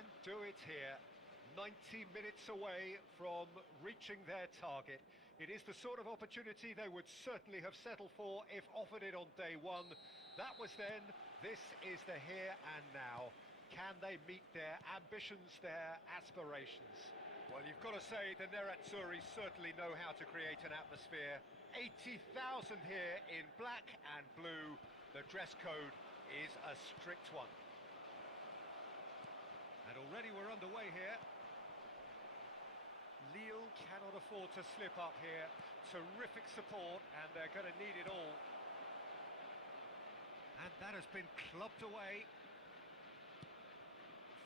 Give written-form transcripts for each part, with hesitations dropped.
can do it here. 90 minutes away from reaching their target. It is the sort of opportunity they would certainly have settled for if offered it on day one. That was then, this is the here and now. Can they meet their ambitions, their aspirations? Well, you've got to say the Nerazzurri certainly know how to create an atmosphere. 80,000 here in black and blue. The dress code is a strict one. And already we're underway here. Lille cannot afford to slip up here. Terrific support, and they're going to need it all. And that has been clubbed away.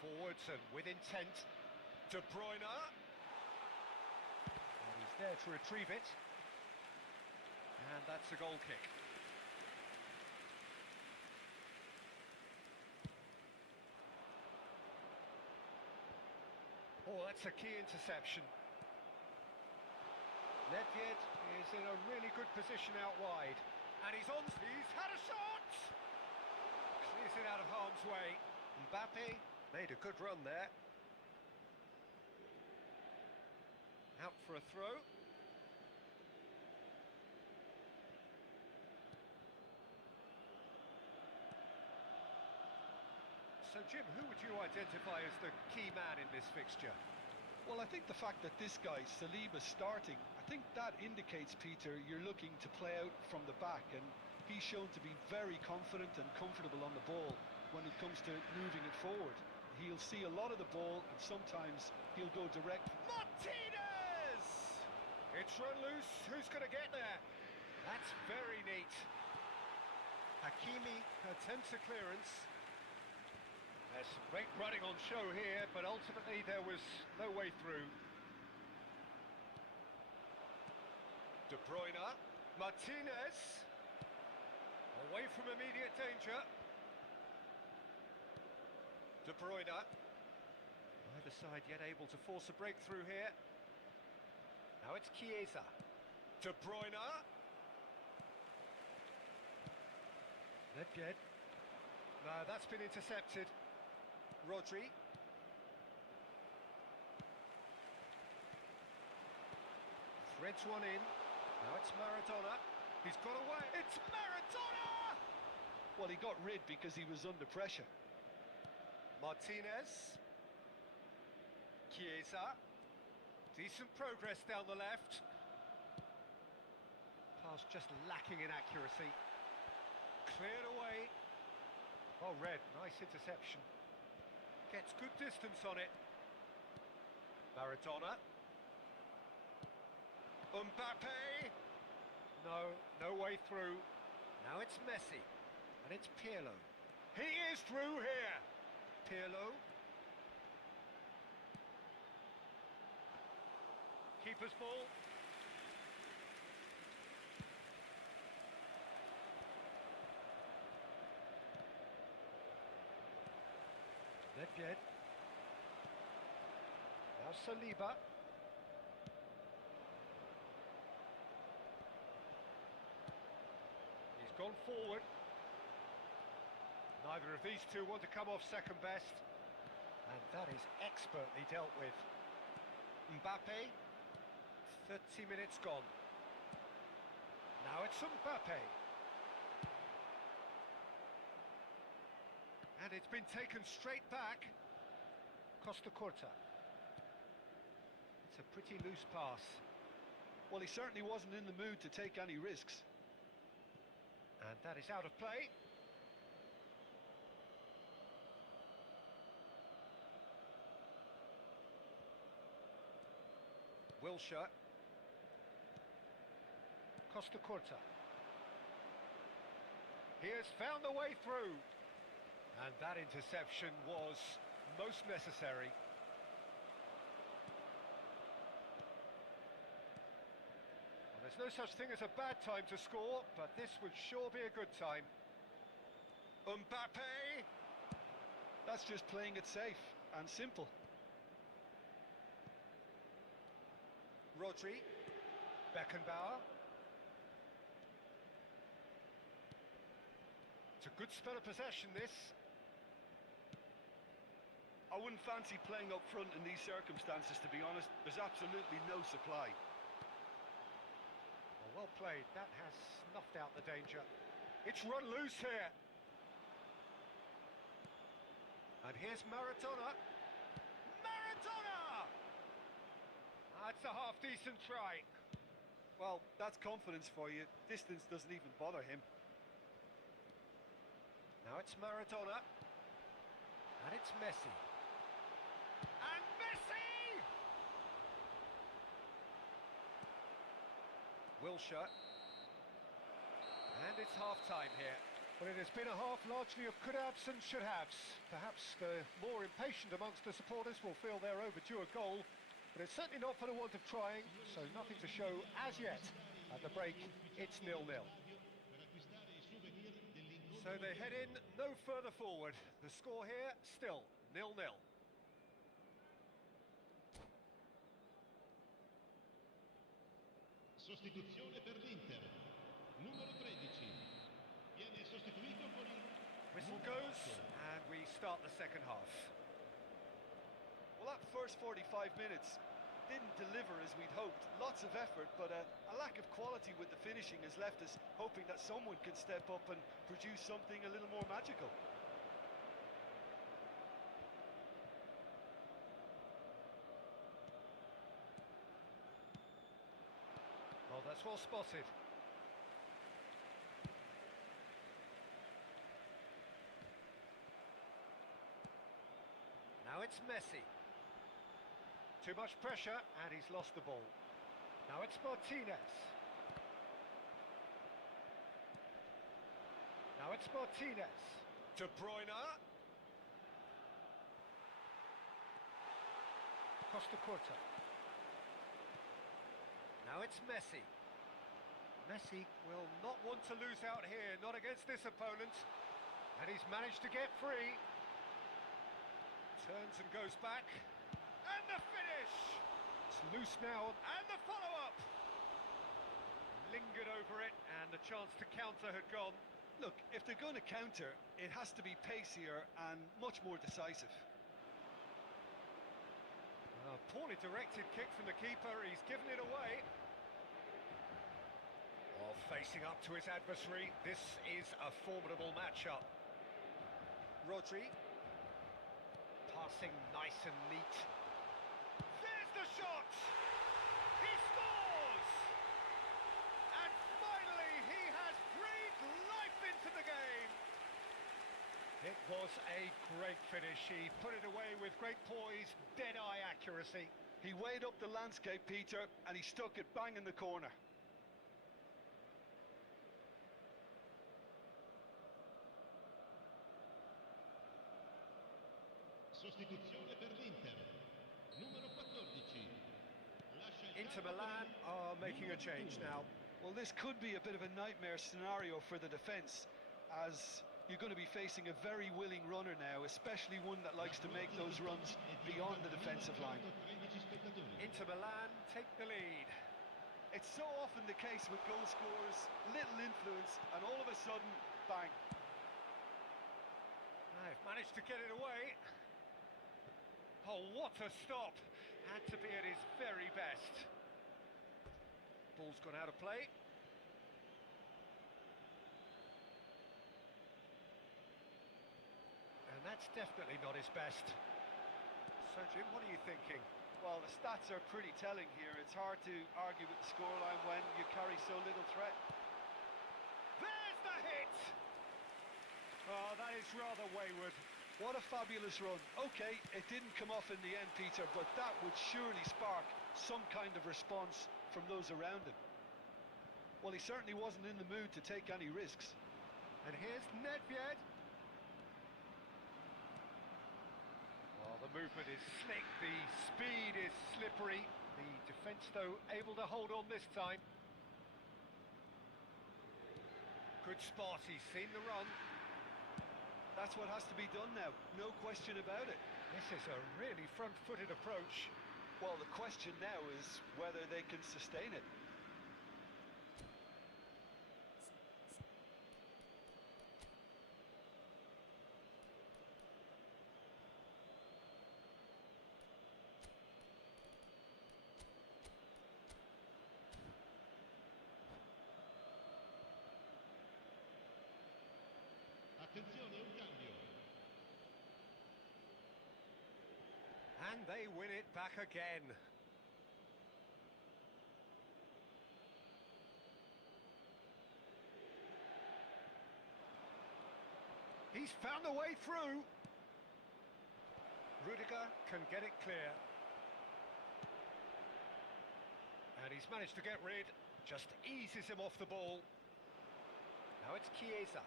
Forwards and with intent. De Bruyne. And he's there to retrieve it. And that's a goal kick. Oh, that's a key interception. Nedved is in a really good position out wide. And he's had a shot! Clears it out of harm's way. Mbappe made a good run there. Out for a throw. So, Jim, who would you identify as the key man in this fixture? Well, I think the fact that this guy, Saliba's starting, I think that indicates, Peter, you're looking to play out from the back, and he's shown to be very confident and comfortable on the ball when it comes to moving it forward. He'll see a lot of the ball, and sometimes he'll go direct. Martinez! It's run loose. Who's going to get there? That's very neat. Hakimi attempts a clearance. There's some great running on show here, but ultimately there was no way through. De Bruyne, Martinez, away from immediate danger. De Bruyne, either side yet able to force a breakthrough here. Now it's Chiesa. De Bruyne. Nedved. No, that's been intercepted. Rodri. Threads one in. Now it's Maradona. He's got away. It's Maradona! Well, he got rid because he was under pressure. Martinez. Chiesa. Decent progress down the left. Pass just lacking in accuracy. Cleared away. Oh, Red, nice interception. Gets good distance on it. Maradona. Mbappe. No way through. Now it's Messi. And it's Pirlo. He is through here. Pirlo. Keeper's ball. Nedved. Now Saliba. He's gone forward. Neither of these two want to come off second best. And that is expertly dealt with. Mbappe. 30 minutes gone. Now it's Mbappe. And it's been taken straight back. Costa Curta. It's a pretty loose pass. Well, he certainly wasn't in the mood to take any risks. And that is out of play. Wilshere. Costa Curta. He has found the way through. And that interception was most necessary. Well, there's no such thing as a bad time to score, but this would sure be a good time. Mbappe! That's just playing it safe and simple. Rodri. Beckenbauer. It's a good spell of possession, this. I wouldn't fancy playing up front in these circumstances, to be honest. There's absolutely no supply. Well played. That has snuffed out the danger. It's run loose here. And here's Maradona. Maradona! That's a half-decent try. Well, that's confidence for you. Distance doesn't even bother him. Now it's Maradona. And it's Messi. And Messi! Wilshere. And it's half-time here. Well, it has been a half largely of could-haves and should-haves. Perhaps the more impatient amongst the supporters will feel they're overdue a goal, but it's certainly not for the want of trying, so nothing to show as yet. At the break, it's 0-0. So they head in no further forward. The score here, still 0-0. Sostituzione per l'Inter. Numero 13. Viene sostituito con il... Whistle goes, and we start the second half. Well, that first 45 minutes didn't deliver as we'd hoped. Lots of effort, but a lack of quality with the finishing has left us hoping that someone can step up and produce something a little more magical. Oh, that's well spotted. Now it's Messi. Too much pressure, and he's lost the ball. Now it's Martinez. Now it's Martinez. De Bruyne. Costa Curta. Now it's Messi. Messi will not want to lose out here, not against this opponent. And he's managed to get free. Turns and goes back. And the finish! It's loose now, and the follow-up! Lingered over it, and the chance to counter had gone. Look, if they're going to counter, it has to be pacier and much more decisive. A poorly directed kick from the keeper, he's given it away. While facing up to his adversary, this is a formidable matchup. Rodri. Passing nice and neat. There's the shot! He scores! And finally, he has breathed life into the game. It was a great finish. He put it away with great poise, dead-eye accuracy. He weighed up the landscape, Peter, and he stuck it bang in the corner. Sostituzione per l'Inter. Numero 14. Inter Milan are making a change now. Well, this could be a bit of a nightmare scenario for the defence, as you're going to be facing a very willing runner now, especially one that likes to make those runs beyond the defensive line. Inter Milan take the lead. It's so often the case with goal scorers, little influence, and all of a sudden, bang. They've managed to get it away. Oh, what a stop! Had to be at his very best. Ball's gone out of play. And that's definitely not his best. So, Jim, what are you thinking? Well, the stats are pretty telling here. It's hard to argue with the scoreline when you carry so little threat. There's the hit! Oh, that is rather wayward. What a fabulous run. Okay, it didn't come off in the end, Peter, but that would surely spark some kind of response from those around him. Well, he certainly wasn't in the mood to take any risks. And here's Nedved. Oh, the movement is slick, the speed is slippery. The defence, though, able to hold on this time. Good spot, he's seen the run. That's what has to be done now, no question about it. This is a really front-footed approach. Well, the question now is whether they can sustain it. Attenzione, un cambio. And they win it back again. He's found a way through. Rudiger can get it clear. And he's managed to get rid. Just eases him off the ball. Now it's Chiesa.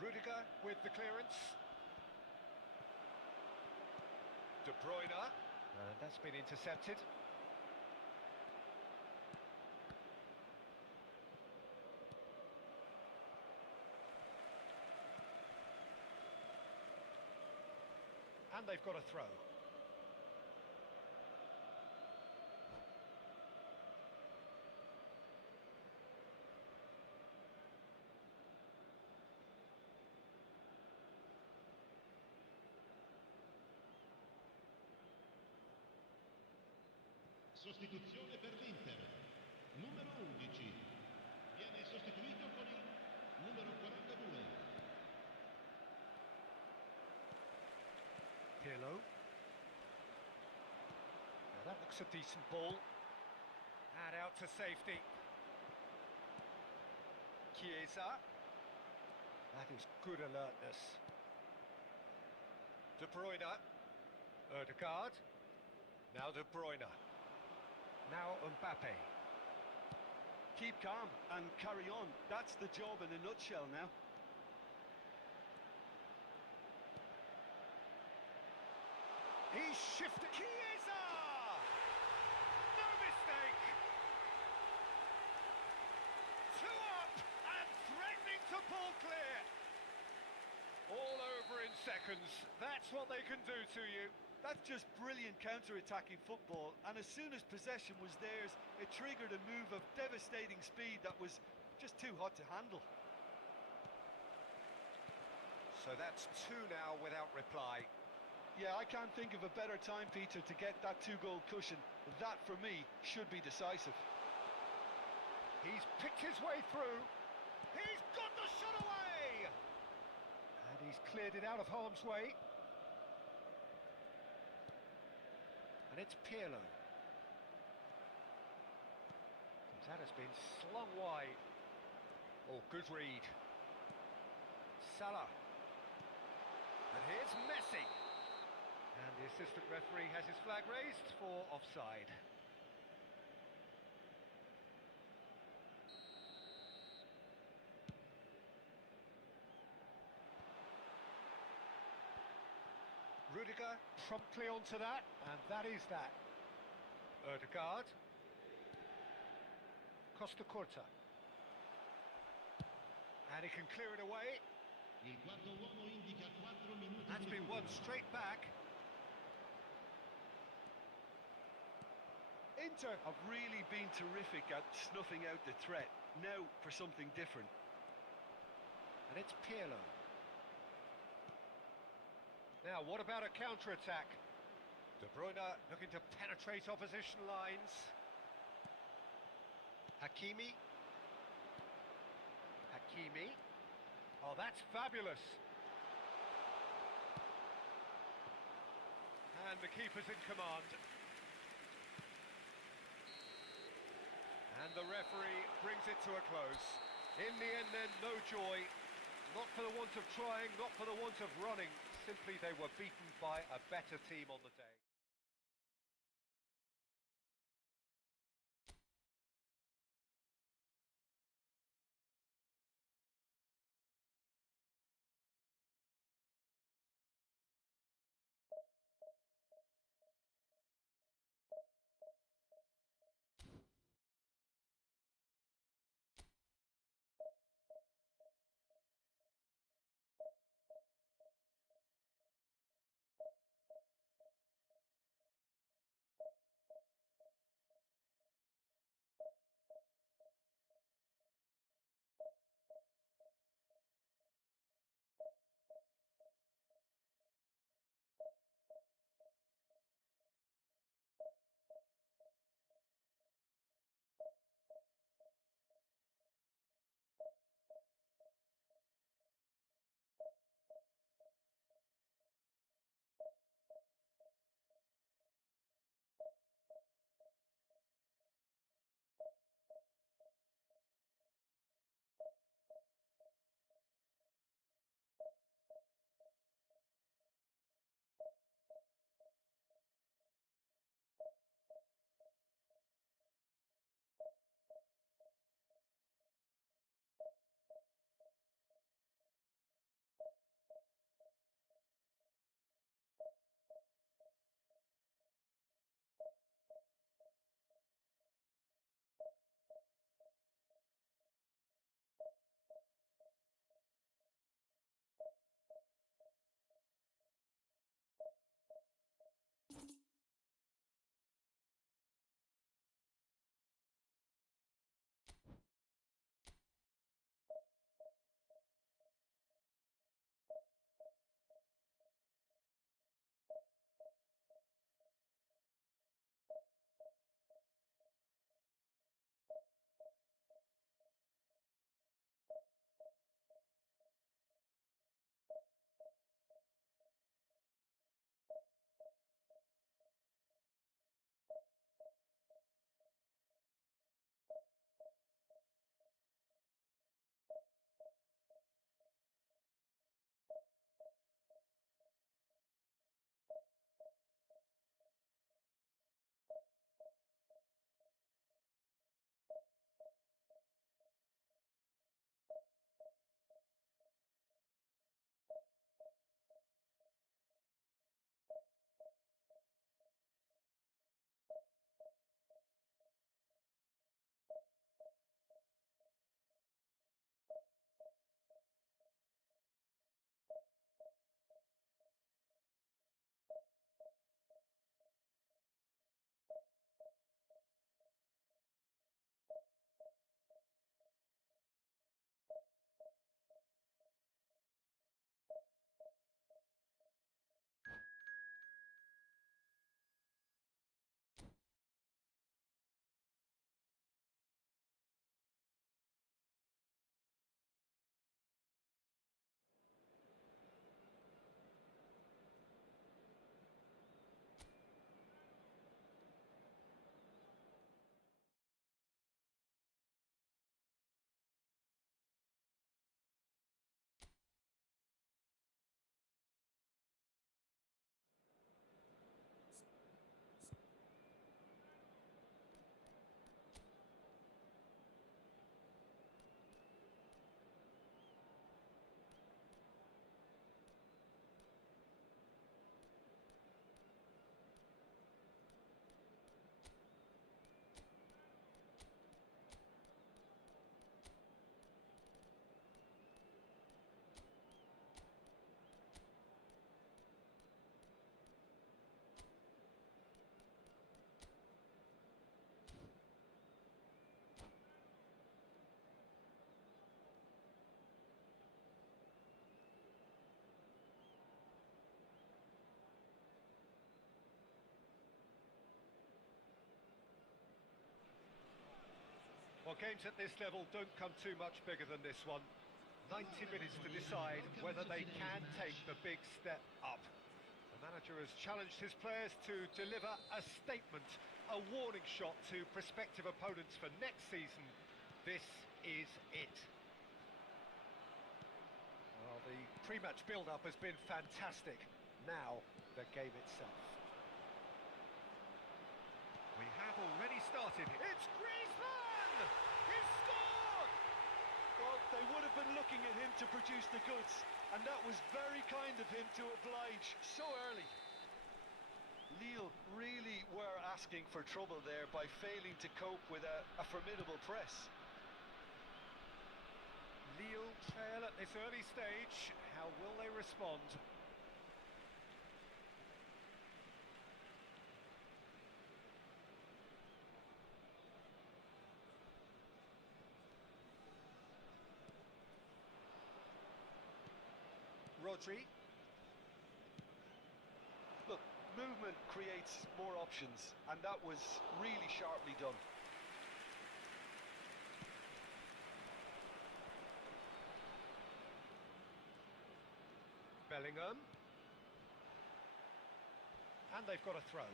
Rudiger with the clearance. De Bruyne. And that's been intercepted. And they've got a throw. Sostituzione per l'Inter. Numero 11. Viene sostituito con il numero 42. Pirlo. Now that looks a decent ball. And out to safety. Chiesa. That is good alertness. De Bruyne. Odegaard. Now De Bruyne. Now Mbappe. Keep calm and carry on. That's the job in a nutshell now. He's shifted. Chiesa! No mistake! Two up and threatening to pull clear. All over in seconds. That's what they can do to you. That's just brilliant counter-attacking football, and as soon as possession was theirs, it triggered a move of devastating speed that was just too hot to handle. So that's two now without reply. Yeah, I can't think of a better time, Peter, to get that two-goal cushion. That, for me, should be decisive. He's picked his way through. He's got the shot away! And he's cleared it out of harm's way. And it's Pirlo. That has been slung wide. Oh, good read. Salah. And here's Messi. And the assistant referee has his flag raised for offside. Rudiger promptly onto that, and that is that. Odegaard. Costa Curta. And he can clear it away. Il quarto uomo indica 4 minuti That's di been recupero. won straight back. Inter have really been terrific at snuffing out the threat. Now for something different. And it's Pirlo. Now, what about a counter-attack? De Bruyne looking to penetrate opposition lines. Hakimi. Hakimi. Oh, that's fabulous. And the keeper's in command. And the referee brings it to a close. In the end then, no joy. Not for the want of trying, not for the want of running. Simply they were beaten by a better team on the day. Well, games at this level don't come too much bigger than this one. 90 minutes to decide whether they can take the big step up. The manager has challenged his players to deliver a statement, a warning shot to prospective opponents for next season. This is it. Well, the pre-match build-up has been fantastic. Now, the game itself. We have already started. It's Griezmann! He's scored! Well, they would have been looking at him to produce the goods, and that was very kind of him to oblige so early. Lille really were asking for trouble there by failing to cope with a formidable press. Lille trail at this early stage. How will they respond? Rodri. Look, movement creates more options, and that was really sharply done. Bellingham. And they've got a throw.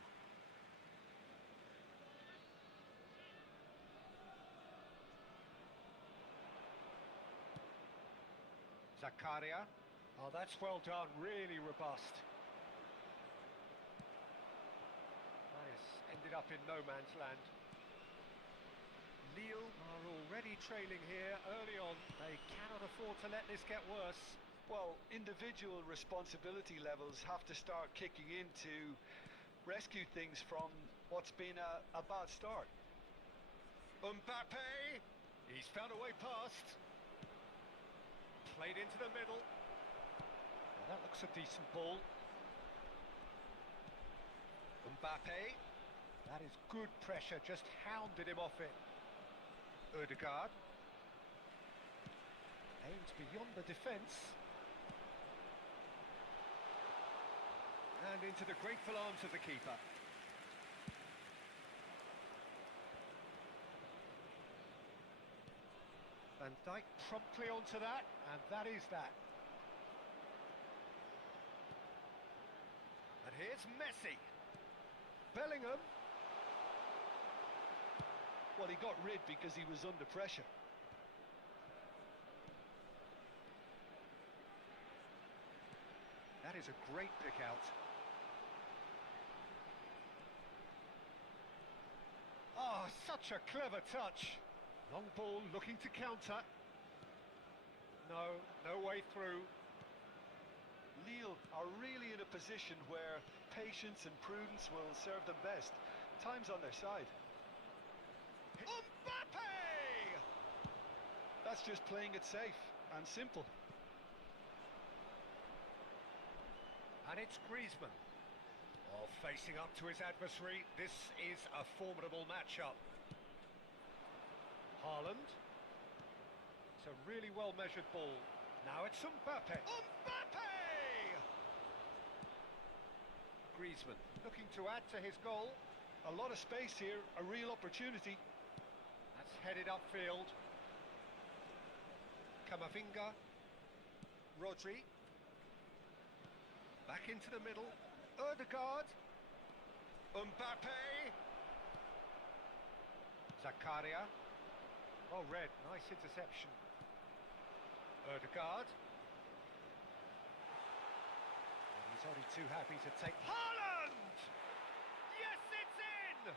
Zakaria. Oh, that's well done, really robust. That has ended up in no man's land. Lille are already trailing here early on. They cannot afford to let this get worse. Well, individual responsibility levels have to start kicking in to rescue things from what's been a bad start. Mbappe! He's found a way past. Played into the middle. Well, that looks a decent ball. Mbappe. That is good pressure, just hounded him off it. Ødegaard. Aims beyond the defence. And into the grateful arms of the keeper. Van Dijk promptly onto that, and that is that. And here's Messi. Bellingham. Well, he got rid because he was under pressure. That is a great pick out. Oh, such a clever touch. Long ball looking to counter. No way through. Lille are really in a position where patience and prudence will serve them best. Time's on their side. Mbappe! That's just playing it safe and simple. And it's Griezmann. Oh, facing up to his adversary. This is a formidable matchup. Haaland. It's a really well-measured ball. Now it's Mbappe. Mbappe! Griezmann looking to add to his goal. A lot of space here, a real opportunity. That's headed upfield. Camavinga. Rodri. Back into the middle. Ødegaard. Mbappe. Zakaria. Oh, red. Nice interception. Ødegaard. And he's only too happy to take... Haaland! Yes, it's in!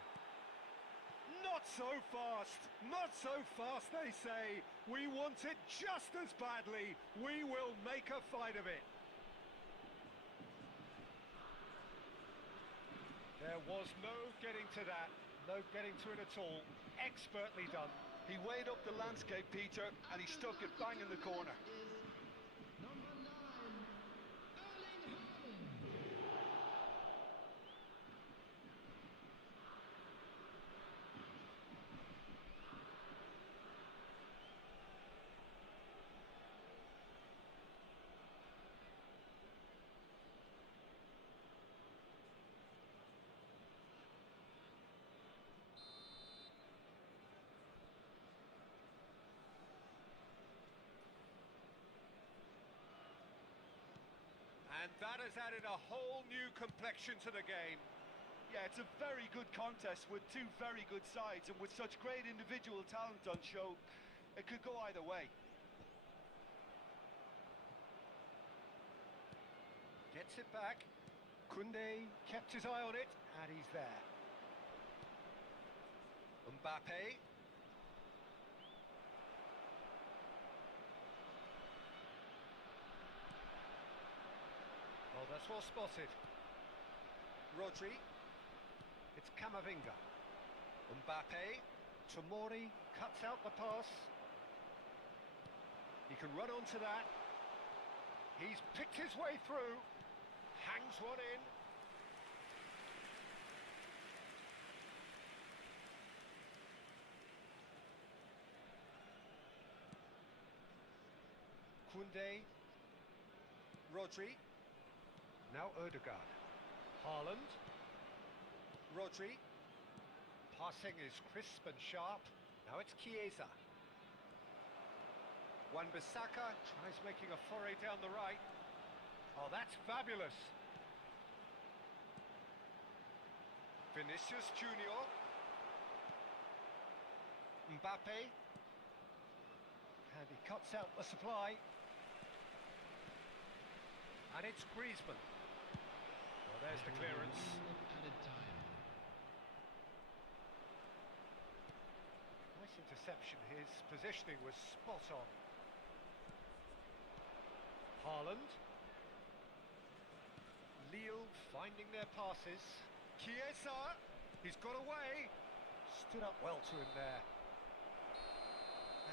Not so fast. Not so fast, they say. We want it just as badly. We will make a fight of it. There was no getting to that, no getting to it at all. Expertly done. He weighed up the landscape, Peter, and he stuck it bang in the corner. Number 9, Erling Haaland. And that has added a whole new complexion to the game. Yeah, it's a very good contest with two very good sides, and with such great individual talent on show, it could go either way. Gets it back. Koundé kept his eye on it, and he's there. Mbappe. Well, that's well spotted. Rodri. It's Camavinga. Mbappe. Tomori cuts out the pass. He can run onto that. He's picked his way through. Hangs one in. Koundé. Rodri. Now Ødegaard. Haaland. Rodri. Passing is crisp and sharp. Now it's Chiesa. Wan-Bissaka tries making a foray down the right. Oh, that's fabulous. Vinicius Junior. Mbappe. And he cuts out the supply. And it's Griezmann. Well, there's the clearance. Added time. Nice interception. His positioning was spot on. Haaland. Lille finding their passes. Chiesa. He's got away. Stood up well to him there.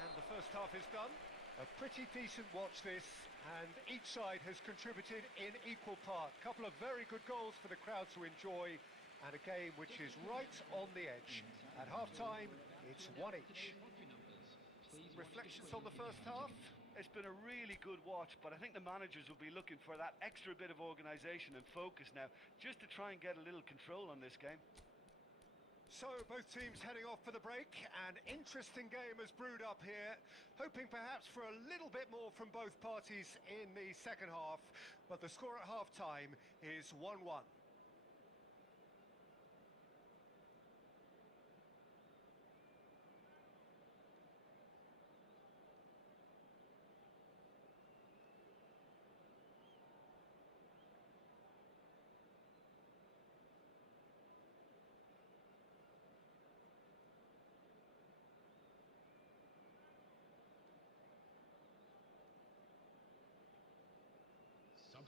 And the first half is done. A pretty decent watch this, and each side has contributed in equal part. Couple of very good goals for the crowd to enjoy, and a game which is right on the edge. At half-time, it's one each. Reflections on the first half? It's been a really good watch, but I think the managers will be looking for that extra bit of organisation and focus now, just to try and get a little control on this game. So, both teams heading off for the break. An interesting game has brewed up here, hoping perhaps for a little bit more from both parties in the second half, but the score at half-time is 1-1.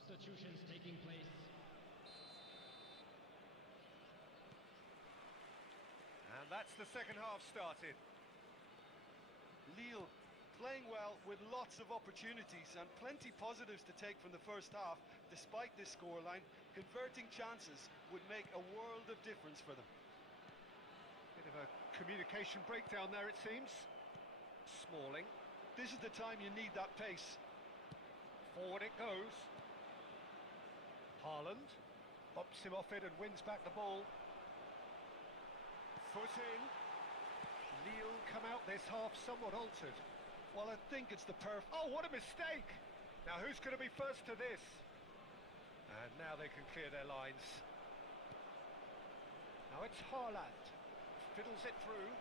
Substitutions taking place. And that's the second half started. Lille playing well with lots of opportunities and plenty positives to take from the first half. Despite this scoreline, converting chances would make a world of difference for them. Bit of a communication breakdown there, it seems. Smalling. This is the time you need that pace. Forward it goes. Haaland bops him off it and wins back the ball. Foot in. Lille come out this half somewhat altered. Well, I think it's the perfect... Oh, what a mistake! Now, who's going to be first to this? And now they can clear their lines. Now it's Haaland. Fiddles it through.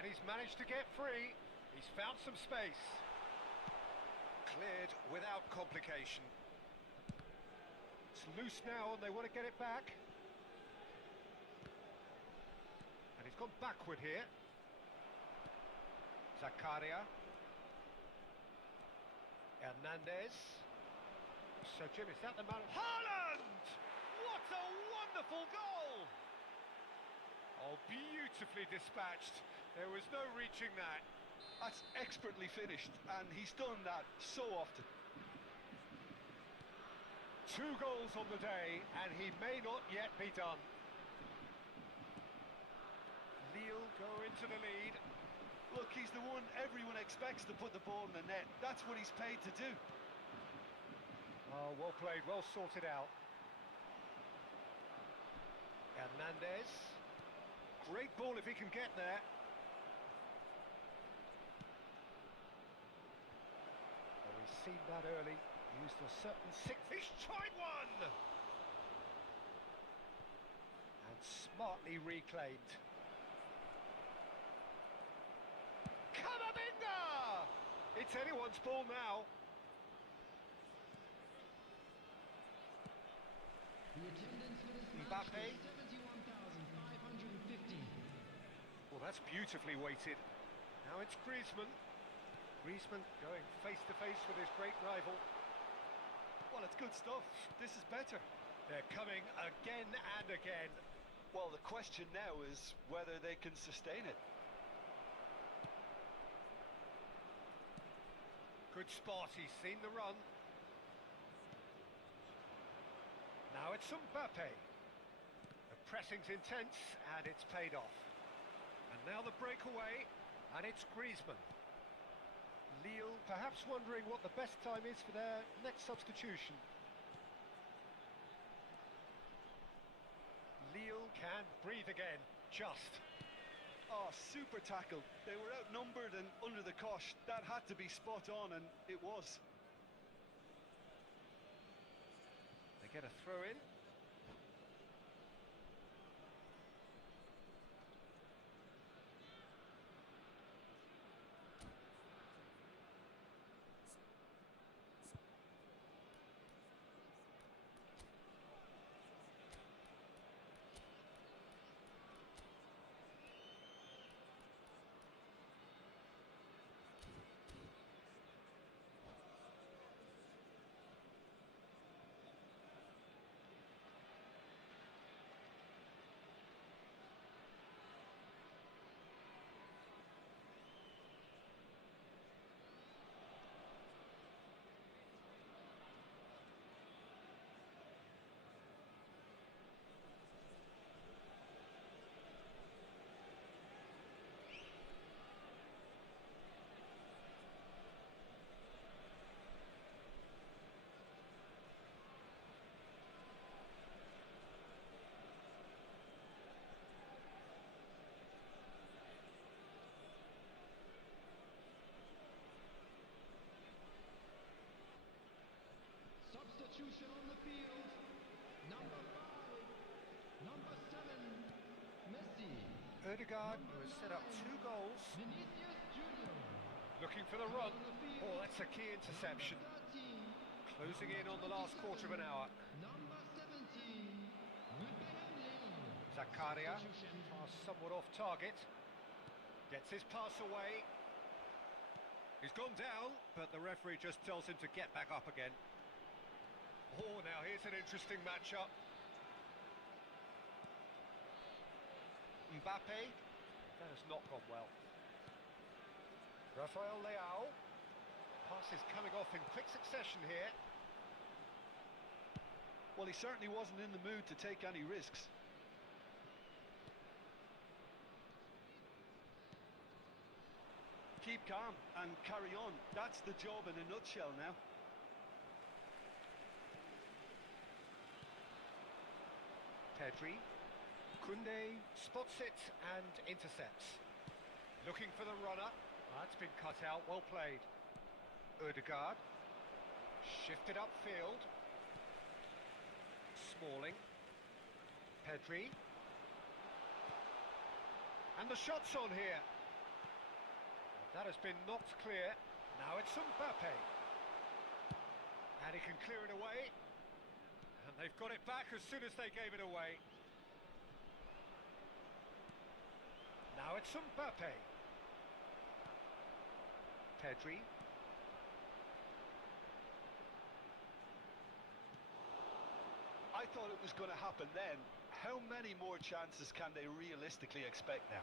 And he's managed to get free. He's found some space. Cleared without complication. It's loose now and they want to get it back. And he's gone backward here. Zakaria. Hernandez. So Jim, is that the man? Haaland! What a wonderful goal! Oh, beautifully dispatched. There was no reaching that. That's expertly finished, and he's done that so often. 2 goals on the day, and he may not yet be done. Lille go into the lead. Look, he's the one everyone expects to put the ball in the net. That's what he's paid to do. Oh, well played, well sorted out. Hernandez. Great ball if he can get there. Well, we've seen that early. Used a certain sixth. He's tried one! And smartly reclaimed. Kamabinga! It's anyone's ball now. The attendance for this match Mbappe. is 71,550. Well, that's beautifully weighted. Now it's Griezmann. Griezmann going face-to-face with his great rival. Well, it's good stuff. This is better. They're coming again and again. Well, the question now is whether they can sustain it. Good spot, he's seen the run. Now it's Mbappe. The pressing's intense and it's paid off. And now the breakaway, and it's Griezmann. Lille perhaps wondering what the best time is for their next substitution. Lille can breathe again, just. Oh, super tackle. They were outnumbered and under the cosh. That had to be spot on, and it was. They get a throw in. Substitution on the field. Number 5. Number 7. Messi. Ødegaard, who has set up 2 goals. Vinicius Junior. Looking for the run. Oh, that's a key interception. Number 13. Closing in on the last quarter of an hour. Number 17. Zakaria, Substitution. pass somewhat off target. Gets his pass away. He's gone down, but the referee just tells him to get back up again. Oh, now here's an interesting matchup. Mbappe. That has not gone well. Rafael Leao. Pass is coming off in quick succession here. Well, he certainly wasn't in the mood to take any risks. Keep calm and carry on. That's the job in a nutshell now. Pedri. Koundé spots it and intercepts. Looking for the runner. That's been cut out, well played. Ødegaard. Shifted upfield. Smalling. Pedri. And the shot's on here. That has been knocked clear. Now it's Mbappe. And he can clear it away. And they've got it back as soon as they gave it away. Now it's Mbappe. Pedri. I thought it was going to happen then. How many more chances can they realistically expect now?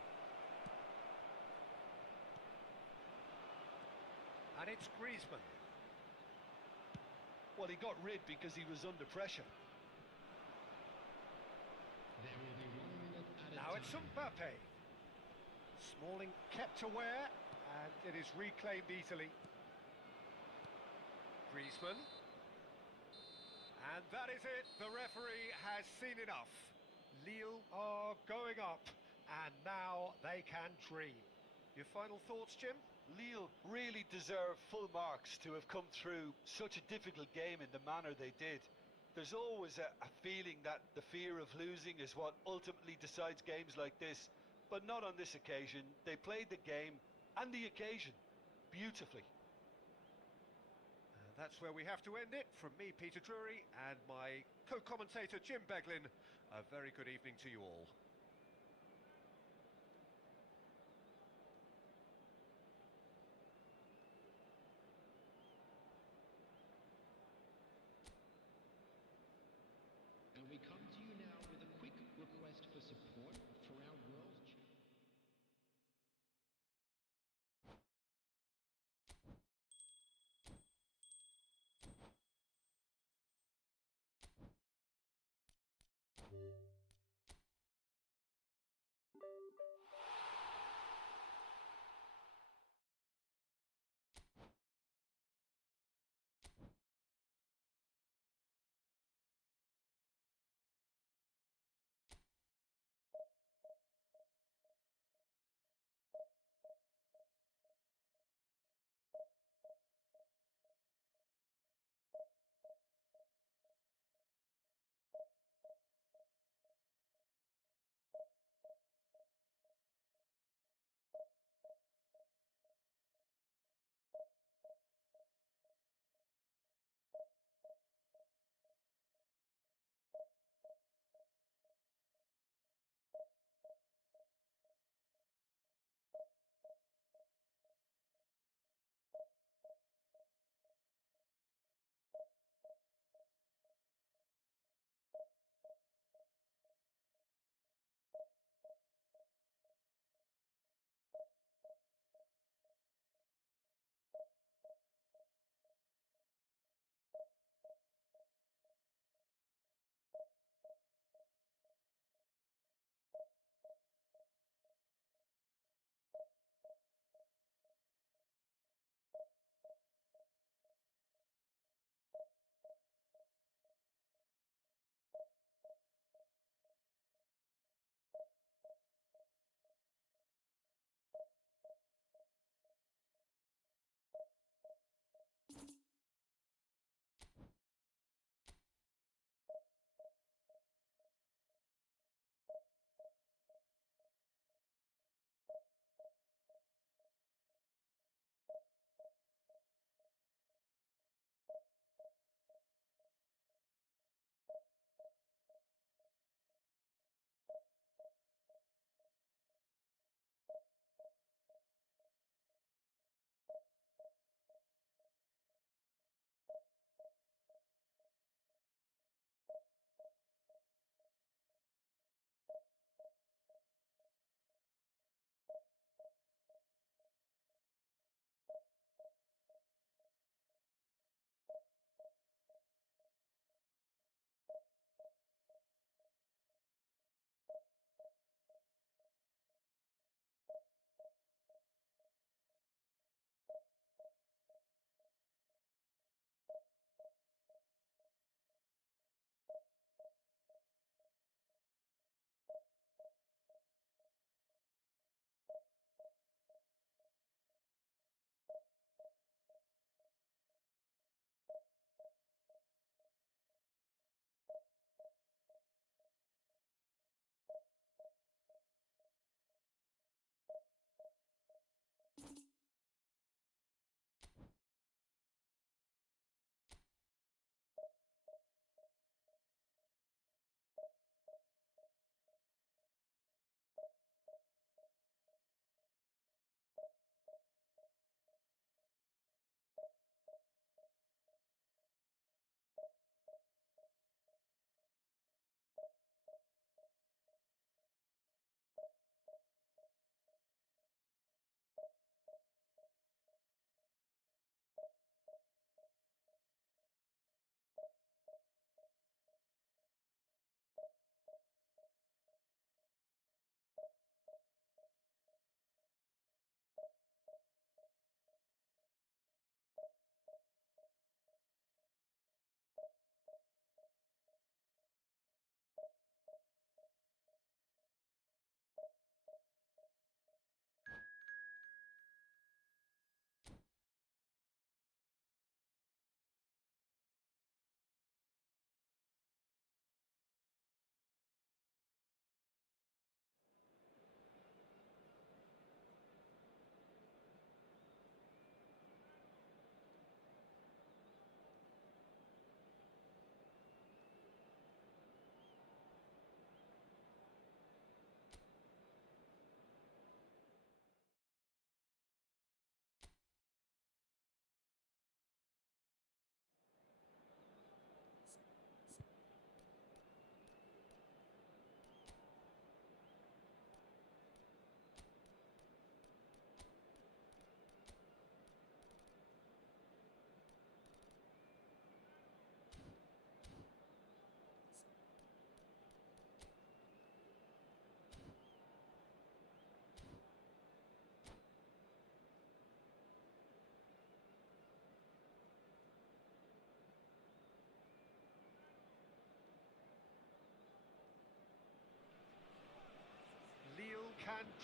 And it's Griezmann. Well, he got rid because he was under pressure. There will be 1 minute added Now it's time. Mbappe. Smalling kept aware, and it is reclaimed easily. Griezmann. And that is it. The referee has seen enough. Lille are going up, and now they can dream. Your final thoughts, Jim? Lille really deserve full marks to have come through such a difficult game in the manner they did. There's always a feeling that the fear of losing is what ultimately decides games like this, but not on this occasion. They played the game and the occasion beautifully. That's where we have to end it. From me, Peter Drury, and my co-commentator, Jim Beglin, a very good evening to you all. And we come to you now with a quick request for support for our World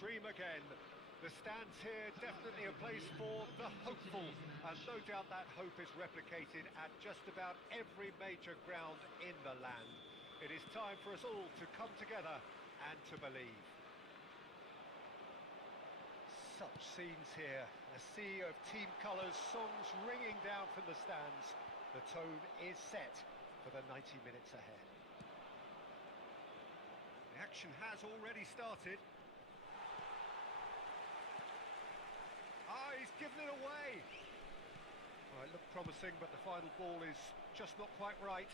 Dream again. The stands here, definitely a place for the hopeful, and no doubt that hope is replicated at just about every major ground in the land. It is time for us all to come together and to believe. Such scenes here, a sea of team colours, songs ringing down from the stands. The tone is set for the 90 minutes ahead. The action has already started. He's given it away. Well, it looked promising, but the final ball is just not quite right.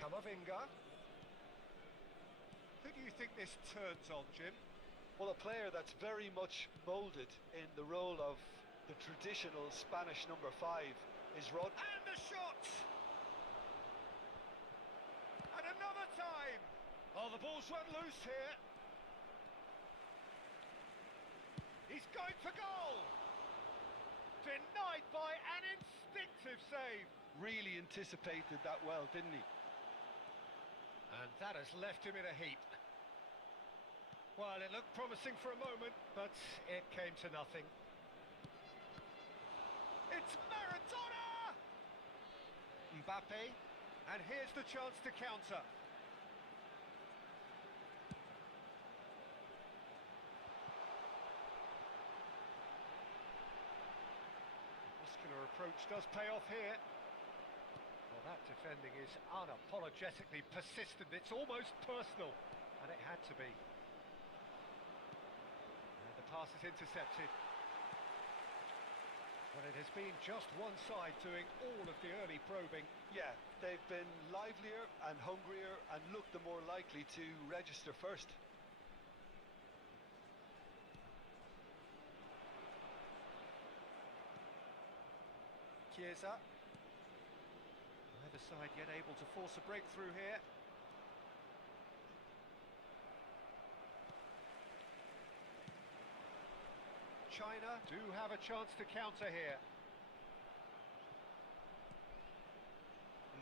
Kamavinga. Who do you think this turns on, Jim? Well, a player that's very much moulded in the role of the traditional Spanish number 5 is Rod. And the shot! And another time! Oh, the ball's run loose here. He's going for goal! Denied by an instinctive save. Really anticipated that well, didn't he? And that has left him in a heap. Well, it looked promising for a moment, but it came to nothing. It's Maradona! Mbappe, and here's the chance to counter. Muscular approach does pay off here. Well, that defending is unapologetically persistent. It's almost personal, and it had to be. And the pass is intercepted. Well, it has been just one side doing all of the early probing. Yeah, they've been livelier and hungrier and looked the more likely to register first. Chiesa. Neither side yet able to force a breakthrough here. China do have a chance to counter here.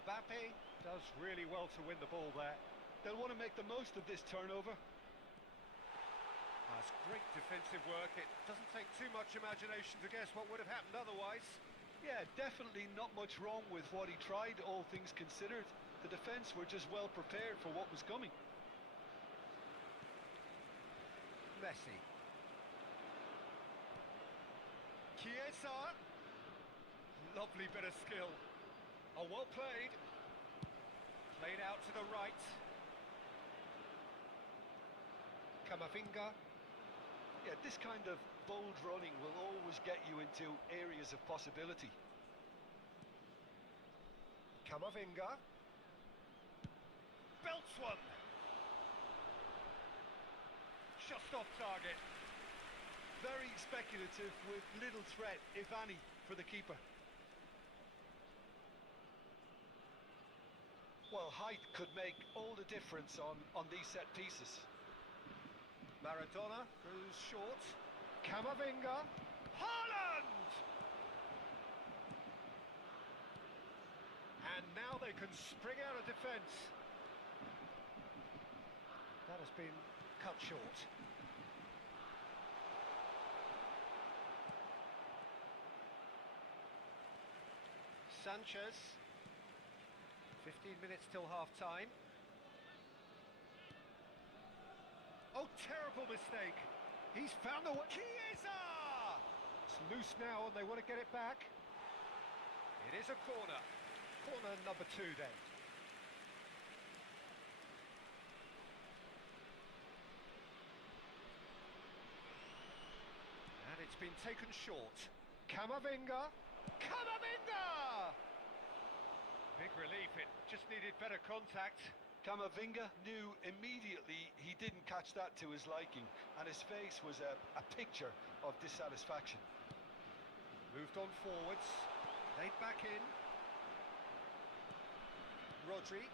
Mbappe does really well to win the ball there. They'll want to make the most of this turnover. That's great defensive work. It doesn't take too much imagination to guess what would have happened otherwise. Yeah, definitely not much wrong with what he tried, all things considered. The defence were just well prepared for what was coming. Messi. Chiesa. Lovely bit of skill. Oh, well played. Played out to the right. Kamavinga. Yeah, this kind of bold running will always get you into areas of possibility. Kamavinga. Belts one. Just off target. Very speculative with little threat, if any, for the keeper. Well, height could make all the difference on these set pieces. Maradona goes short. Kamavinga. Haaland! And now they can spring out of defence. That has been cut short. Sanchez. 15 minutes till half-time. Oh, terrible mistake. He's found the way. Chiesa! It's loose now and they want to get it back. It is a corner. Corner number 2 then. And it's been taken short. Kamavinga. Kamavinga! Big relief, it just needed better contact. Kamavinga knew immediately he didn't catch that to his liking, and his face was a picture of dissatisfaction. Moved on forwards, laid back in. Rodri.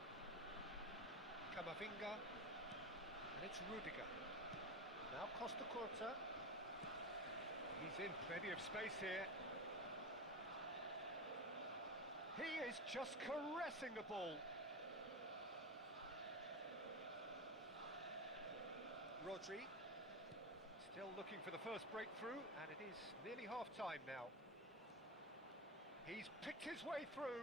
Kamavinga. And it's Rudiger. Now Costa Curta. He's in plenty of space here. He is just caressing the ball. Rodri, still looking for the first breakthrough, and it is nearly half-time now. He's picked his way through.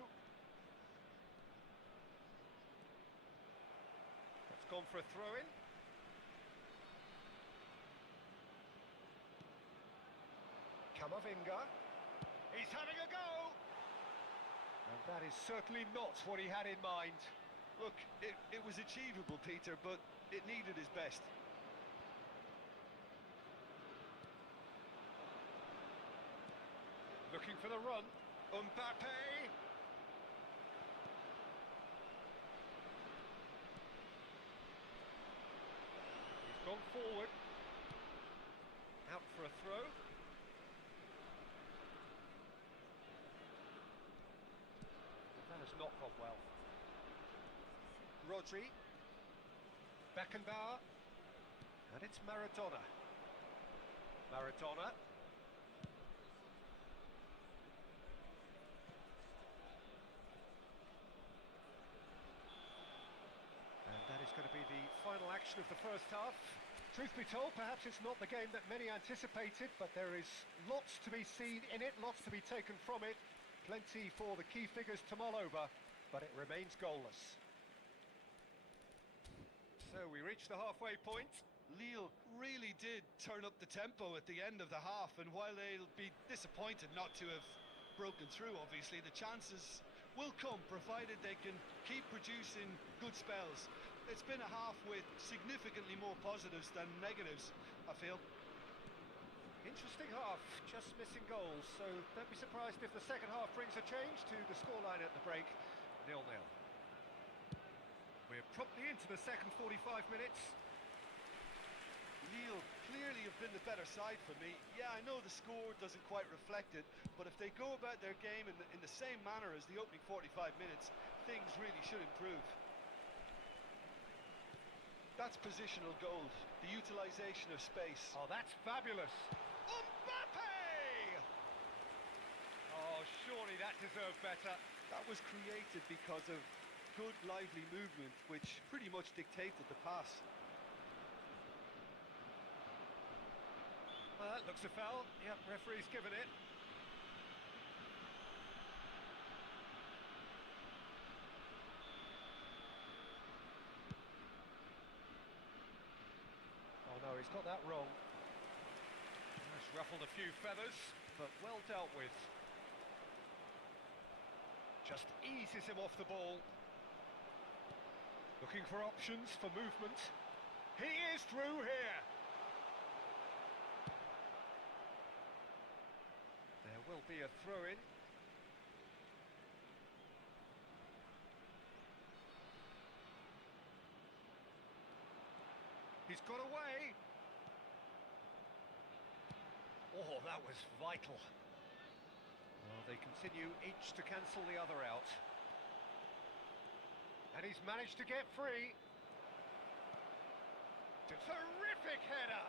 It's gone for a throw-in. Camavinga. He's having a go! And that is certainly not what he had in mind. Look, it was achievable, Peter, but it needed his best. Looking for the run. Mbappe! He's gone forward. Out for a throw. That has not gone well. Rodri. Beckenbauer. And it's Maradona. Maradona. That is going to be the final action of the first half. Truth be told, perhaps it's not the game that many anticipated, but there is lots to be seen in it, lots to be taken from it. Plenty for the key figures to mull over, but it remains goalless. So we reach the halfway point. Lille really did turn up the tempo at the end of the half, and while they'll be disappointed not to have broken through, obviously, the chances will come, provided they can keep producing good spells. It's been a half with significantly more positives than negatives, I feel. Interesting half, just missing goals, so don't be surprised if the second half brings a change to the scoreline at the break, 0-0. We're promptly into the second 45 minutes. Lille clearly have been the better side for me. Yeah, I know the score doesn't quite reflect it, but if they go about their game in the same manner as the opening 45 minutes, things really should improve. That's positional goal, the utilisation of space. Oh, that's fabulous. Mbappe! Oh, surely that deserved better. That was created because of good, lively movement, which pretty much dictated the pass. Well, that looks a foul. Yep, referee's given it. Oh no, he's got that wrong. That's ruffled a few feathers, but well dealt with. Just eases him off the ball. Looking for options for movement. He is through here. There will be a throw-in. He's got away. Oh, that was vital. Well, they continue each to cancel the other out. And he's managed to get free. Terrific header.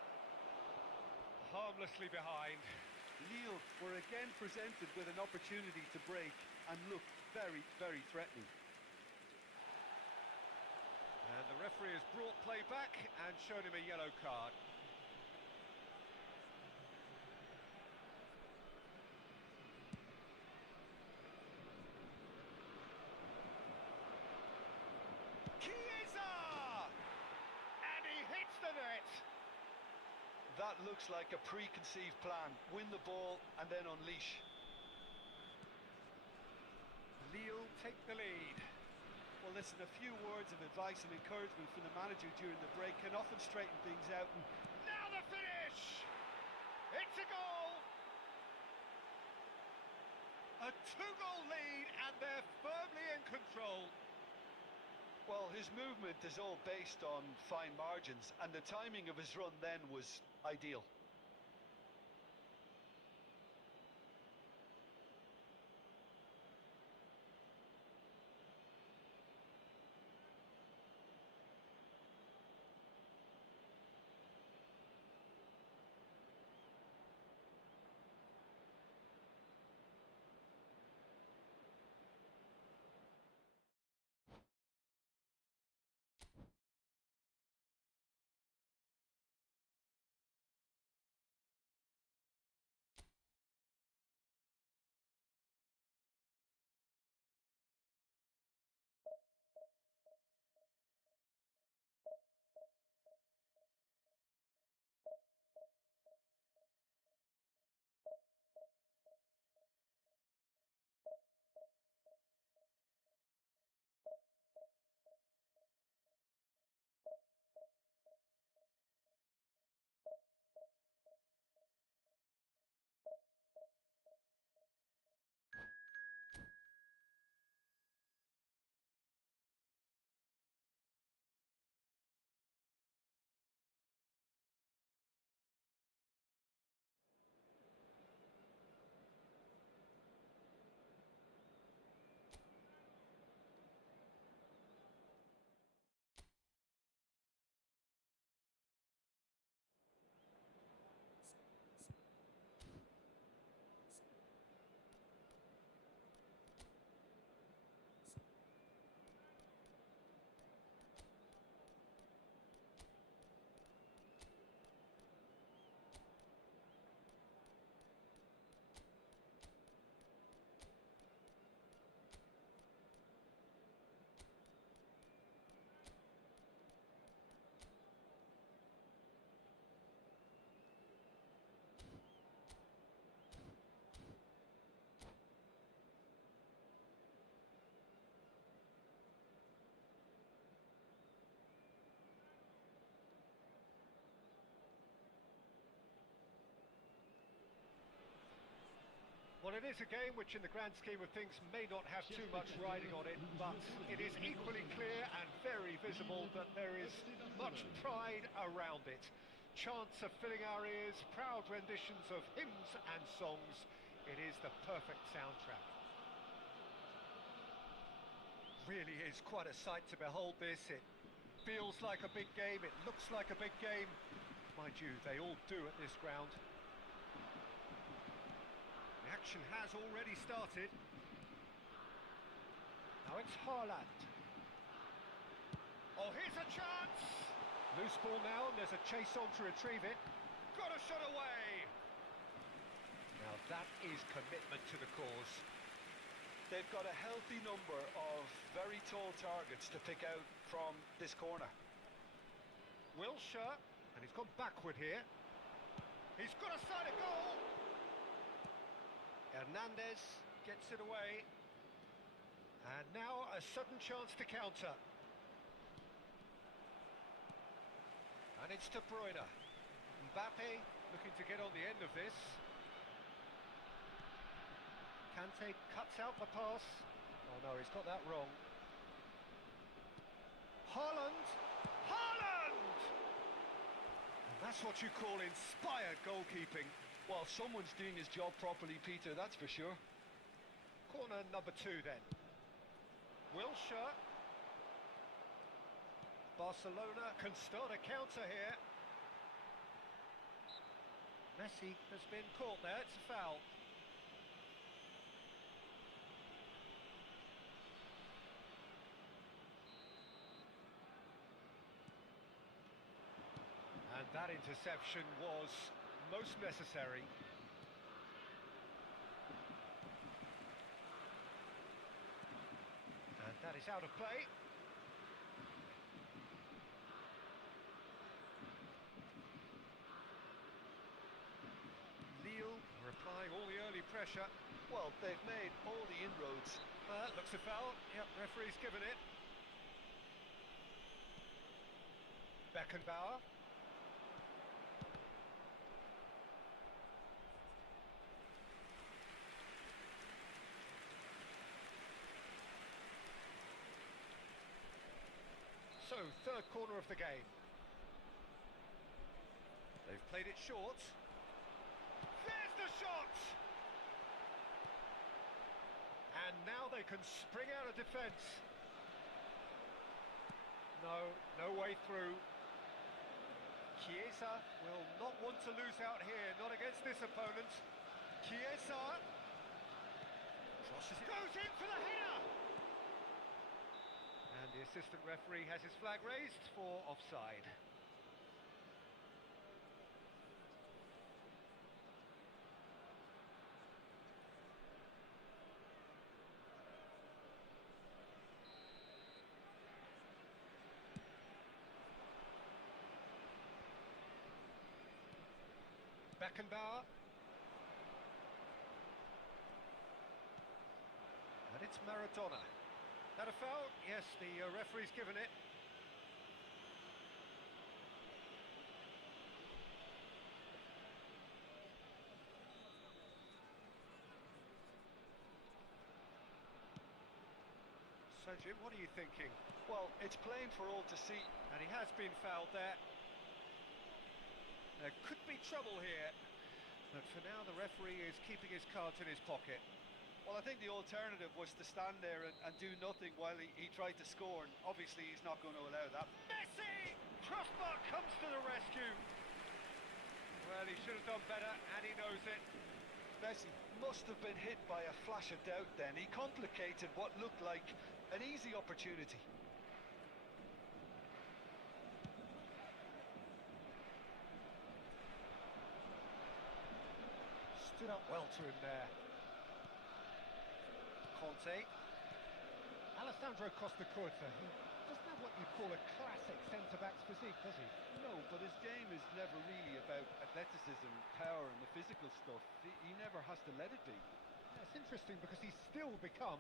Harmlessly behind. Lille were again presented with an opportunity to break and looked very, very threatening. And the referee has brought play back and shown him a yellow card. Chiesa! And he hits the net! That looks like a preconceived plan. Win the ball and then unleash. Lille take the lead. Well, listen, a few words of advice and encouragement from the manager during the break can often straighten things out. And now the finish! It's a goal! A two-goal lead, and they're firmly in control. well, his movement is all based on fine margins, and the timing of his run then was ideal. it is a game which in the grand scheme of things may not have too much riding on it, but it is equally clear and very visible that there is much pride around it. Chants are filling our ears, proud renditions of hymns and songs. It is the perfect soundtrack. Really is quite a sight to behold this. It feels like a big game, it looks like a big game. Mind you, they all do at this ground. The action has already started. Now it's Haaland. Oh, here's a chance! Loose ball now, and there's a chase on to retrieve it. Got a shot away! Now that is commitment to the cause. They've got a healthy number of very tall targets to pick out from this corner. Wilshere, and he's gone backward here. He's got a side of goal! Hernandez gets it away. And now a sudden chance to counter. And it's De Bruyne. Mbappe looking to get on the end of this. Kante cuts out the pass. Oh no, he's got that wrong. Haaland! Haaland! And that's what you call inspired goalkeeping. Well, someone's doing his job properly, Peter, that's for sure. Corner number 2 then. Wilshere. Barcelona can start a counter here. Messi has been caught there, it's a foul. And that interception was most necessary. And that is out of play. Lille are applying all the early pressure. Well, they've made all the inroads. Looks a foul. Yep, referee's given it. Beckenbauer. So, third corner of the game. They've played it short. There's the shot! And now they can spring out of defence. No way through. Chiesa will not want to lose out here, not against this opponent. Chiesa crosses it. Goes in for the header! And the assistant referee has his flag raised for offside. Beckenbauer. And it's Maradona. That a foul? Yes, the referee's given it. So, Jim, what are you thinking? Well, it's plain for all to see. And he has been fouled there. There could be trouble here. But for now, the referee is keeping his cards in his pocket. Well, I think the alternative was to stand there and do nothing while he tried to score, and obviously he's not going to allow that. Messi! Crossbar comes to the rescue. Well, he should have done better, and he knows it. Messi must have been hit by a flash of doubt then. He complicated what looked like an easy opportunity. Stood up well to him there. Conte. Alessandro Costacurta. He doesn't have what you call a classic centre-back's physique, does he? No, but his game is never really about athleticism, power and the physical stuff. He never has to let it be. Yeah, it's interesting because he's still become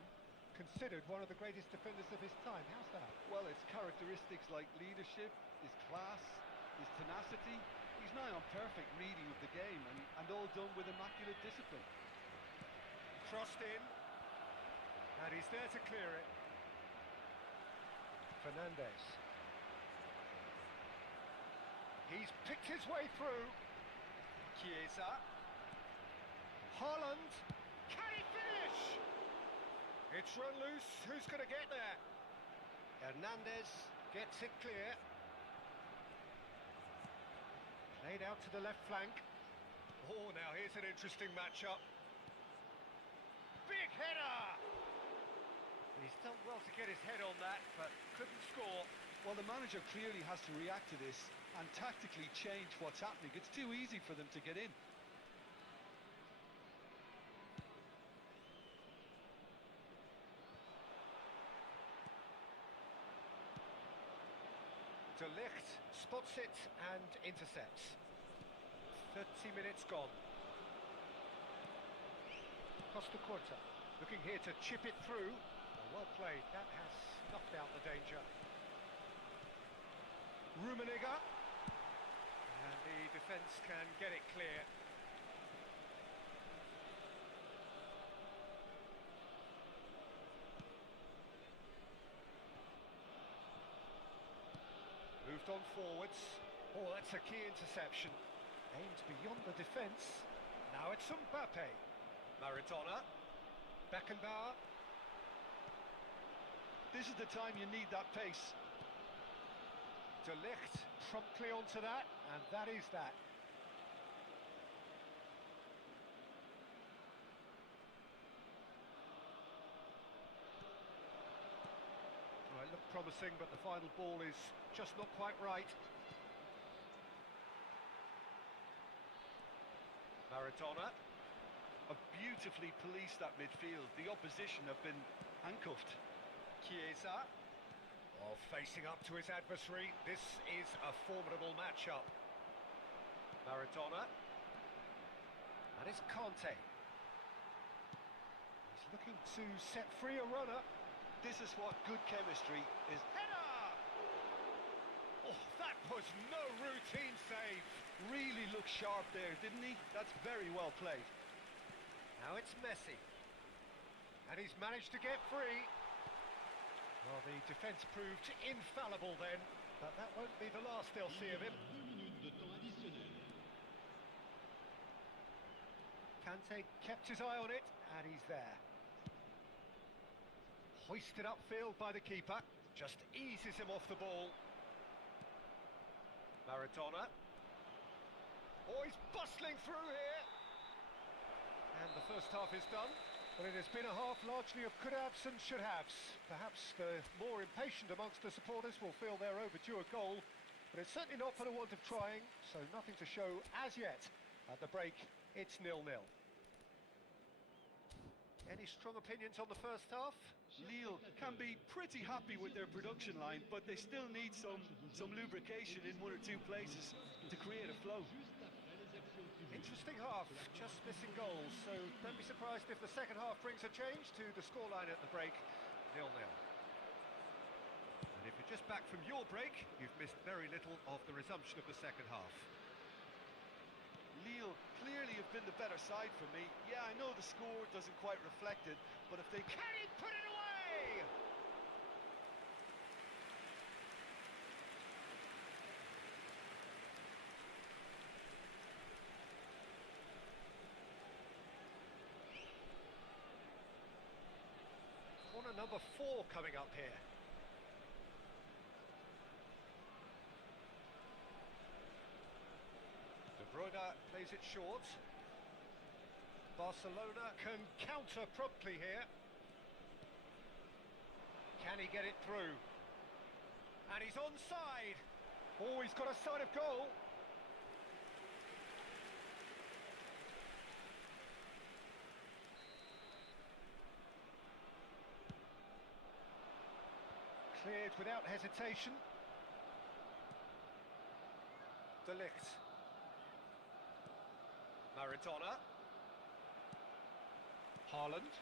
considered one of the greatest defenders of his time. How's that? Well, it's characteristics like leadership, his class, his tenacity. He's nigh on perfect reading of the game and all done with immaculate discipline. crossed in. And he's there to clear it. Fernandez. He's picked his way through. Chiesa. Haaland. Can he finish? It's run loose. Who's going to get there? Hernandez gets it clear. Played out to the left flank. Oh, now here's an interesting matchup. Big header! He's done well to get his head on that, but couldn't score. Well, the manager clearly has to react to this and tactically change what's happening. It's too easy for them to get in. De Ligt spots it and intercepts. 30 minutes gone. Costa Curta looking here to chip it through. Well played, that has snuffed out the danger. Rummenigge. And the defence can get it clear. Moved on forwards. Oh, that's a key interception. Aimed beyond the defence. Now it's Mbappe. Maradona. Beckenbauer. This is the time you need that pace. De Ligt promptly onto that, and that is that. Well, it looked promising, but the final ball is just not quite right. Maradona. Have beautifully policed that midfield. The opposition have been handcuffed. Chiesa. Oh, facing up to his adversary. This is a formidable matchup. Maradona. And it's Conte. He's looking to set free a runner. This is what good chemistry is. Header! Oh, that was no routine save. Really looked sharp there, didn't he? That's very well played. Now it's Messi. And he's managed to get free. Well, the defence proved infallible then, but that won't be the last they'll see of him. 2 minutes de temps additionnel. Kante kept his eye on it, and he's there. Hoisted upfield by the keeper, just eases him off the ball. Maradona. Oh, he's bustling through here. And the first half is done. But it has been a half largely of could-haves and should-haves. Perhaps the more impatient amongst the supporters will feel they're overdue a goal, but it's certainly not for the want of trying, so nothing to show as yet. At the break, it's 0-0. Any strong opinions on the first half? Lille can be pretty happy with their production line, but they still need some lubrication in one or two places to create a flow. Interesting half, just missing goals, so don't be surprised if the second half brings a change to the scoreline at the break, 0-0. And if you're just back from your break, you've missed very little of the resumption of the second half. Lille clearly have been the better side for me. Yeah, I know the score doesn't quite reflect it, but if they Can he put it away? Corner number 4 coming up here. De Bruyne plays it short. Barcelona can counter promptly here. Can he get it through? And he's onside. Oh, he's got a sight of goal. Cleared without hesitation. De Ligt. Maradona. Haaland.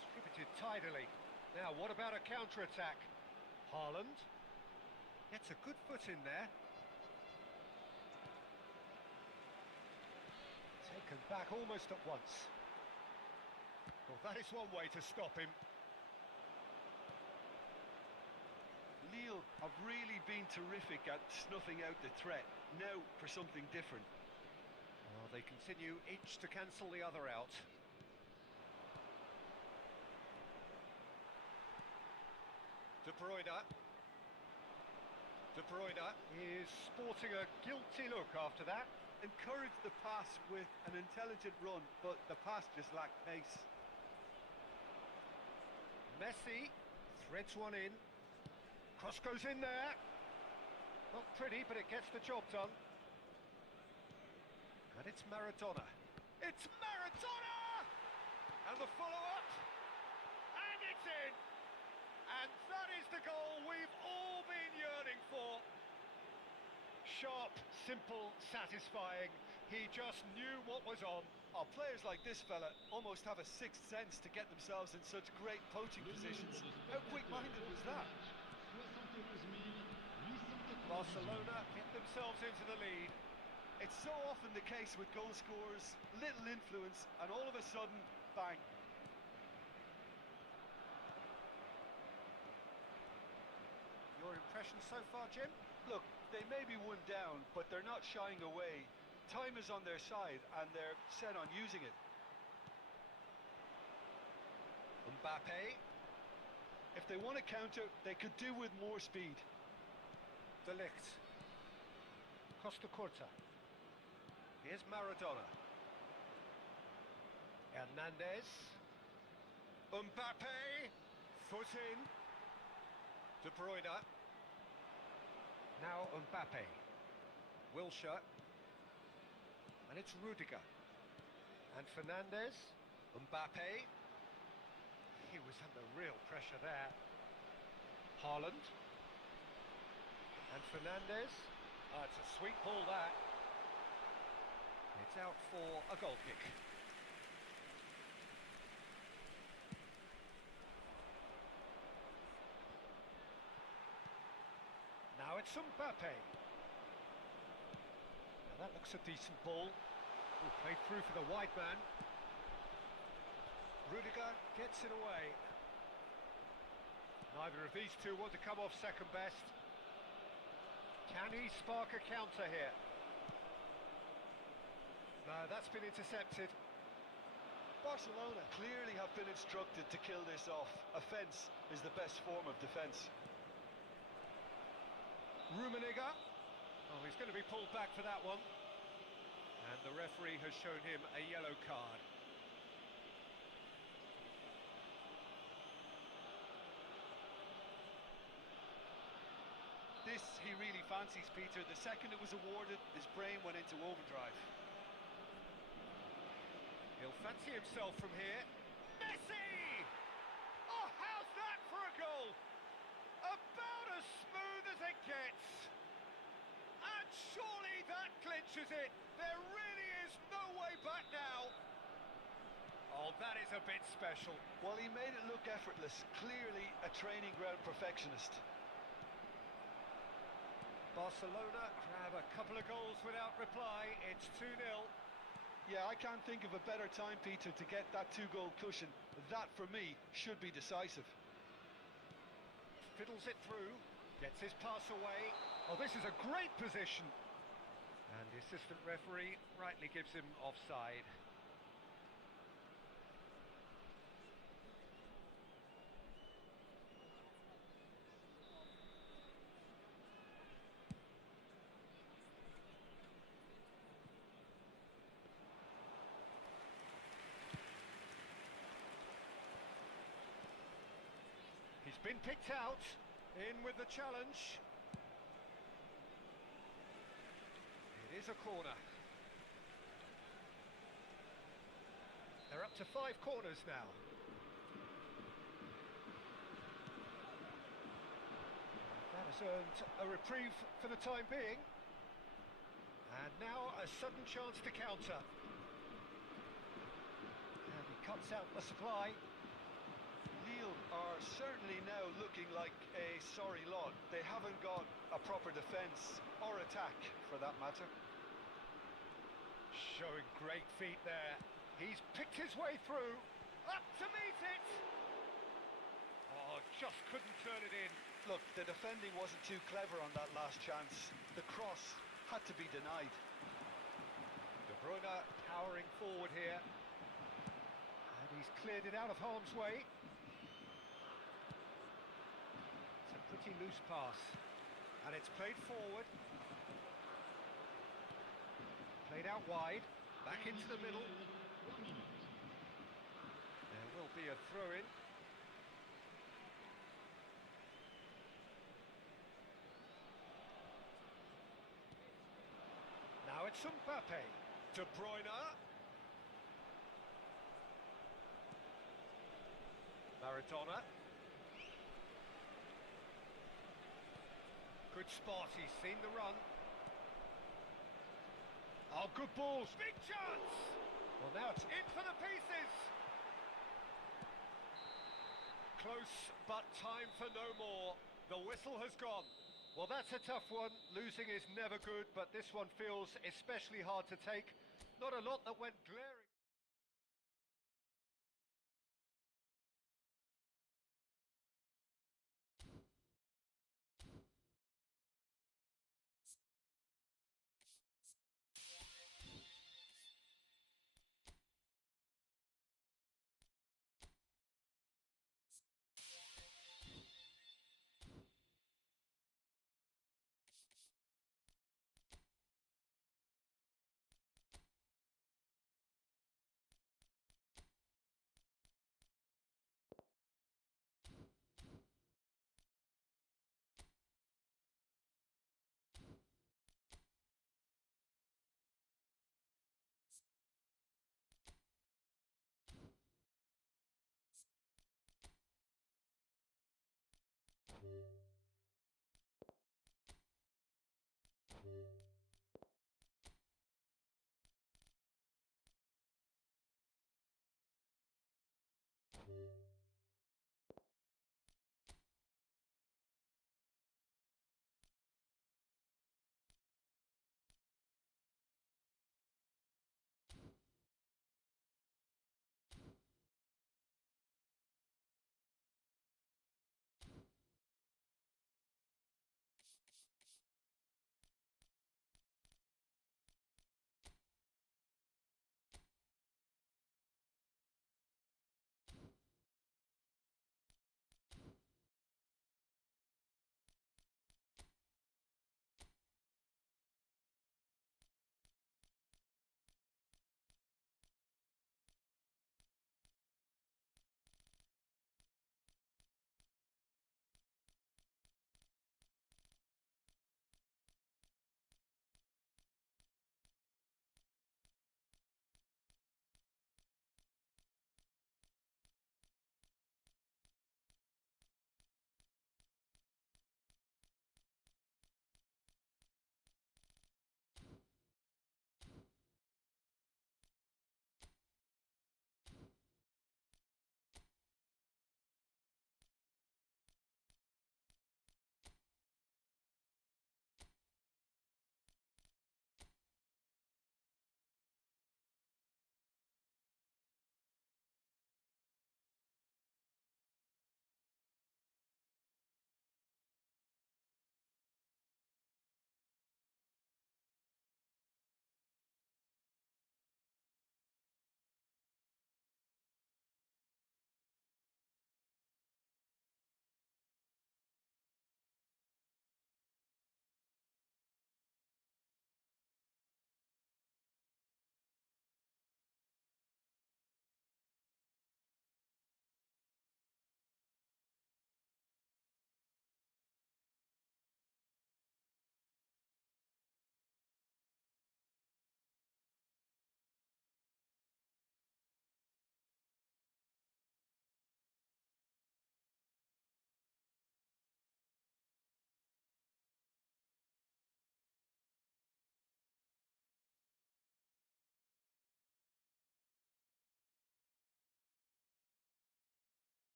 Distributed tidily. Now, what about a counter-attack? Haaland. Gets a good foot in there. Taken back almost at once. Well, that is one way to stop him. Lille have really been terrific at snuffing out the threat. Now for something different. Well, they continue each to cancel the other out. De Bruyne. De Bruyne is sporting a guilty look after that. Encouraged the pass with an intelligent run, but the pass just lacked pace. Messi threads one in. Cross goes in there. Not pretty, but it gets the job done. And it's Maradona. It's Maradona! And the follow-up. And it's in! And that is the goal we've all been yearning for. Sharp, simple, satisfying. He just knew what was on. Oh, players like this fella almost have a sixth sense to get themselves in such great poaching positions. How quick-minded was that? Barcelona get themselves into the lead. It's so often the case with goal scorers, little influence, and all of a sudden, bang. Your impression so far, Jim? Look, they may be one down, but they're not shying away. Time is on their side, and they're set on using it. Mbappe. If they want to counter, they could do with more speed. De Ligt. Costa Curta. Here's Maradona. Hernandez. Mbappe. Foot in. De Bruyne. Now Mbappe. Wilshere. And it's Rudiger. And Fernandez. Mbappe. He was under real pressure there. Haaland. And Fernandez. It's a sweet ball, that. It's out for a goal kick. Now it's Mbappe. Now that looks a decent ball. Ooh, played through for the wide man. Rudiger gets it away. Neither of these two want to come off second best. Can he spark a counter here? No, that's been intercepted. Barcelona clearly have been instructed to kill this off. Offence is the best form of defence. Rummenigge. Oh, he's going to be pulled back for that one. And the referee has shown him a yellow card. This he really fancies, Peter. The second it was awarded, his brain went into overdrive. He'll fancy himself from here. Messi! Oh, how's that for a goal? About as smooth as it gets. And surely that clinches it. There really is no way back now. Oh, that is a bit special. Well, he made it look effortless. Clearly a training ground perfectionist. Barcelona grab a couple of goals without reply. It's 2-0. Yeah, I can't think of a better time, Peter, to get that two-goal cushion. That, for me, should be decisive. Fiddles it through, gets his pass away. Oh, this is a great position. And the assistant referee rightly gives him offside. He's been picked out. In with the challenge. It is a corner. They're up to 5 corners now. That has earned a reprieve for the time being. And now a sudden chance to counter. And he cuts out the supply. Lille are certainly now looking like a sorry lot. They haven't got a proper defence or attack, for that matter. Showing great feet there. He's picked his way through. Up to meet it! Oh, just couldn't turn it in. Look, the defending wasn't too clever on that last chance. The cross had to be denied. De Bruyne powering forward here. And he's cleared it out of harm's way. It's a pretty loose pass. And it's played forward. Played out wide. Back into the middle. There will be a throw-in. Now it's Mbappe. De Bruyne. Maradona. Good spot, he's seen the run. Oh, good balls. Big chance! Well, now it's in for the pieces. Close, but time for no more. The whistle has gone. Well, that's a tough one. Losing is never good, but this one feels especially hard to take. Not a lot that went glaring.